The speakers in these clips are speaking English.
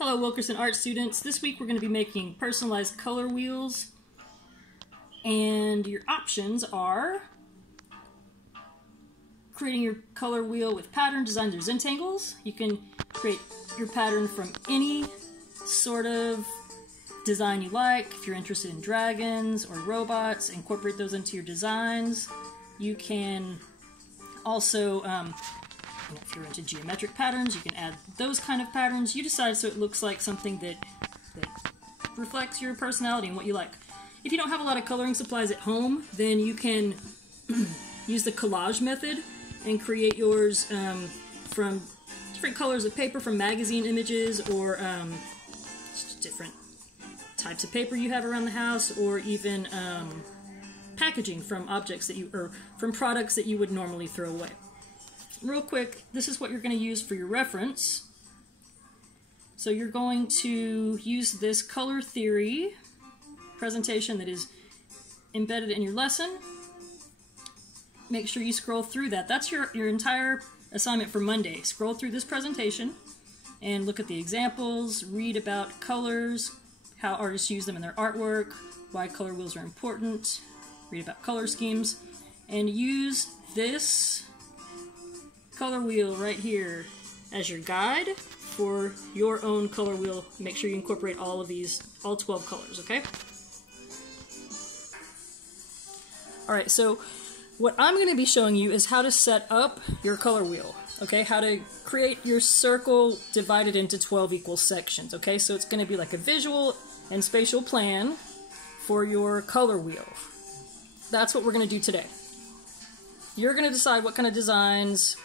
Hello Wilkerson art students. This week we're going to be making personalized color wheels, and your options are creating your color wheel with pattern designs or Zentangles. You can create your pattern from any sort of design you like. If you're interested in dragons or robots, incorporate those into your designs. You can also if you're into geometric patterns, you can add those kind of patterns. You decide so it looks like something that reflects your personality and what you like. If you don't have a lot of coloring supplies at home, then you can use the collage method and create yours from different colors of paper, from magazine images, or just different types of paper you have around the house, or even packaging from objects that from products that you would normally throw away. Real quick, this is what you're going to use for your reference. So you're going to use this color theory presentation that is embedded in your lesson. Make sure you scroll through that. That's your entire assignment for Monday. Scroll through this presentation and look at the examples, read about colors, how artists use them in their artwork, why color wheels are important, read about color schemes, and use this color wheel right here as your guide for your own color wheel. Make sure you incorporate all of these, all 12 colors, okay? Alright, so what I'm going to be showing you is how to set up your color wheel, okay? How to create your circle divided into 12 equal sections, okay? So it's going to be like a visual and spatial plan for your color wheel. That's what we're going to do today. You're going to decide what kind of designs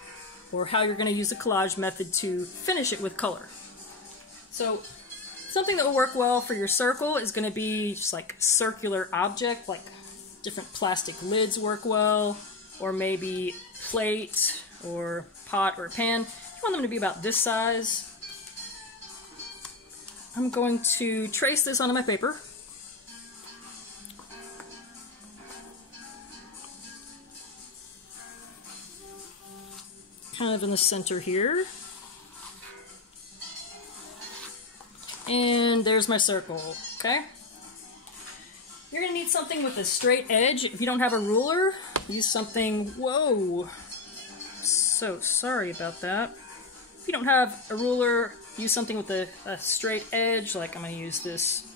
or how you're going to use the collage method to finish it with color. So something that will work well for your circle is going to be just like a circular object, like different plastic lids work well, or maybe plate or pot or pan. You want them to be about this size. I'm going to trace this onto my paper. Kind of in the center here. And there's my circle, okay? You're gonna need something with a straight edge. If you don't have a ruler, use something, whoa, so sorry about that. If you don't have a ruler, use something with a straight edge, like I'm gonna use this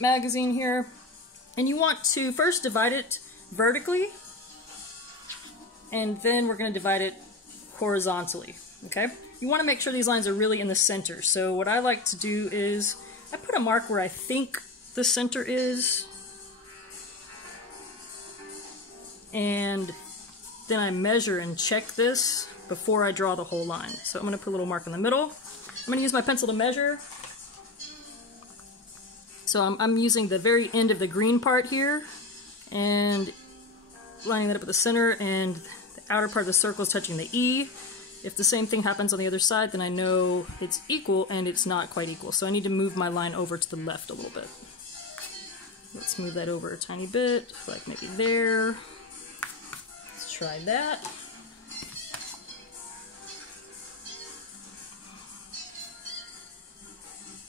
magazine here. And you want to first divide it vertically, and then we're going to divide it horizontally, okay? You want to make sure these lines are really in the center. So what I like to do is I put a mark where I think the center is, and then I measure and check this before I draw the whole line. So I'm going to put a little mark in the middle. I'm going to use my pencil to measure. So I'm using the very end of the green part here and lining that up at the center, and the outer part of the circle is touching the E. If the same thing happens on the other side, then I know it's equal, and it's not quite equal. So I need to move my line over to the left a little bit. Let's move that over a tiny bit, like maybe there. Let's try that.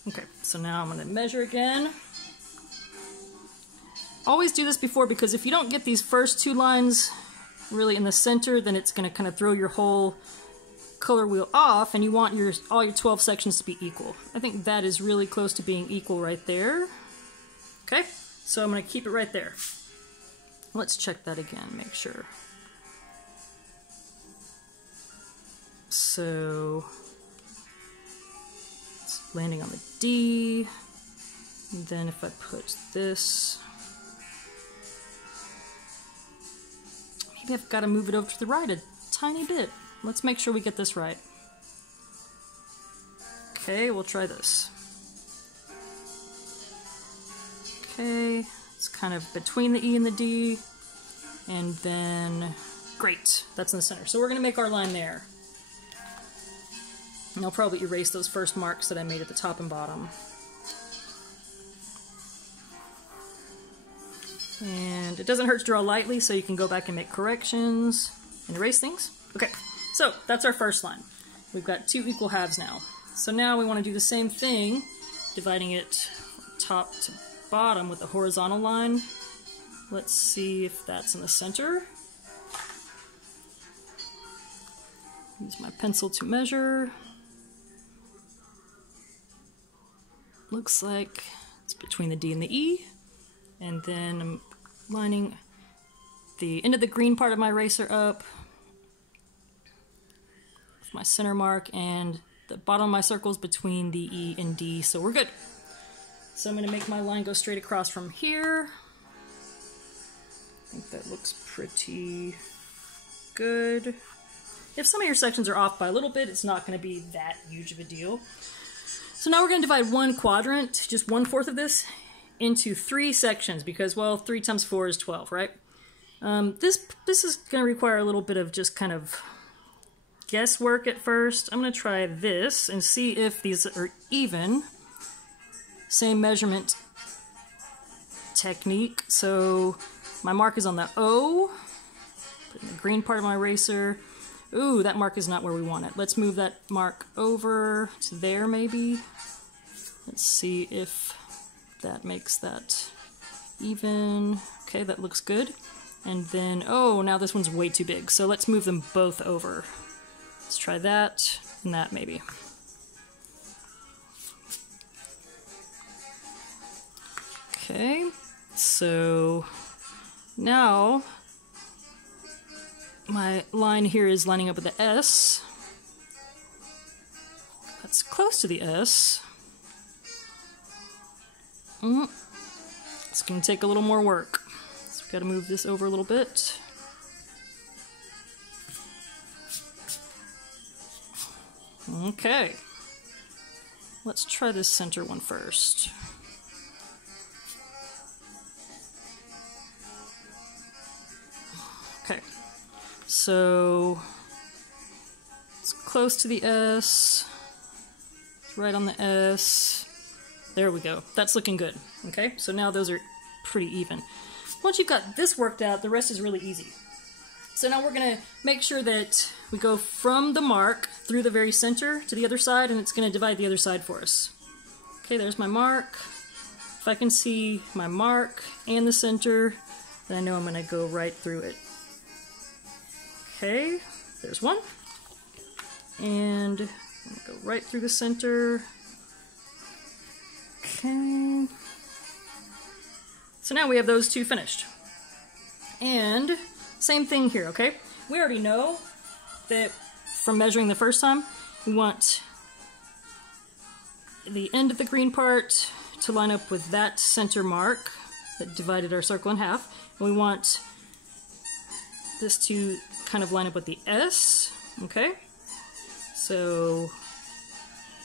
Okay, so now I'm going to measure again. Always do this before, because if you don't get these first two lines really in the center, then it's going to kind of throw your whole color wheel off, and you want all your 12 sections to be equal. I think that is really close to being equal right there. Okay, so I'm going to keep it right there. Let's check that again, make sure. So it's landing on the D, and then if I put this, maybe I've got to move it over to the right a tiny bit. Let's make sure we get this right. Okay, we'll try this. Okay, it's kind of between the E and the D, and then, great, that's in the center. So we're going to make our line there. And I'll probably erase those first marks that I made at the top and bottom. And it doesn't hurt to draw lightly, so you can go back and make corrections and erase things. Okay, so that's our first line. We've got two equal halves now. So now we want to do the same thing, dividing it from top to bottom with a horizontal line. Let's see if that's in the center. Use my pencil to measure. Looks like it's between the D and the E. And then I'm lining the end of the green part of my eraser up with my center mark, and the bottom of my circle is between the E and D, so we're good. So I'm going to make my line go straight across from here. I think that looks pretty good. If some of your sections are off by a little bit, it's not going to be that huge of a deal. So now we're going to divide one quadrant, just 1/4 of this, into 3 sections because, well, 3 times 4 is 12, right? This is going to require a little bit of just kind of guesswork at first. I'm going to try this and see if these are even. Same measurement technique. So my mark is on the O. Put in the green part of my eraser. Ooh, that mark is not where we want it. Let's move that mark over to there maybe. Let's see if that makes that even. Okay, that looks good. And then, oh, now this one's way too big. So let's move them both over. Let's try that and that maybe. Okay, so now my line here is lining up with the S. That's close to the S. It's going to take a little more work. So we've got to move this over a little bit. Okay. Let's try this center one first. Okay. So it's close to the S. It's right on the S. There we go. That's looking good. Okay, so now those are pretty even. Once you've got this worked out, the rest is really easy. So now we're going to make sure that we go from the mark through the very center to the other side, and it's going to divide the other side for us. Okay, there's my mark. If I can see my mark and the center, then I know I'm going to go right through it. Okay, there's one. And I'm going to go right through the center. Okay. So now we have those two finished. And same thing here, okay? We already know that from measuring the first time, we want the end of the green part to line up with that center mark that divided our circle in half. And we want this to kind of line up with the S, okay? So,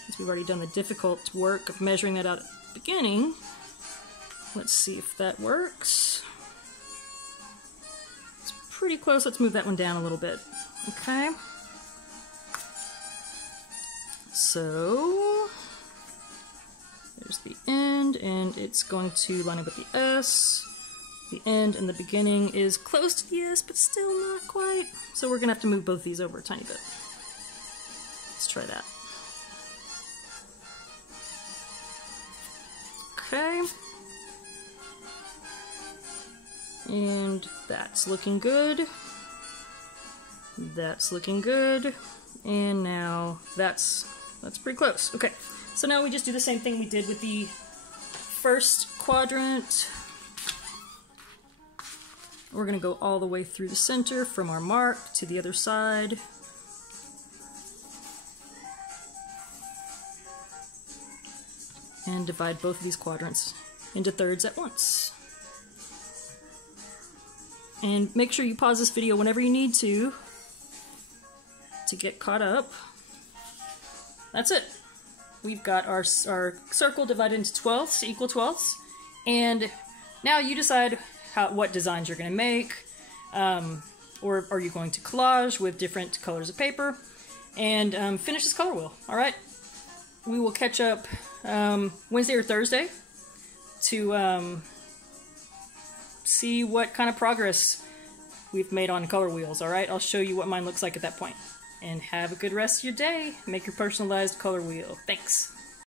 since we've already done the difficult work of measuring that out at the beginning, let's see if that works. It's pretty close. Let's move that one down a little bit. Okay. So, there's the end, and it's going to line up with the S. The end and the beginning is close to the S, but still not quite. So we're going to have to move both these over a tiny bit. Let's try that. Okay. And that's looking good. That's looking good. And now that's pretty close. Okay, so now we just do the same thing we did with the first quadrant. We're going to go all the way through the center from our mark to the other side. And divide both of these quadrants into thirds at once. And make sure you pause this video whenever you need to get caught up. That's it. We've got our circle divided into 12ths, equal 12ths. And now you decide what designs you're going to make. Or are you going to collage with different colors of paper? And finish this color wheel, alright? We will catch up Wednesday or Thursday to see what kind of progress we've made on color wheels, alright? I'll show you what mine looks like at that point. and have a good rest of your day. Make your personalized color wheel. Thanks.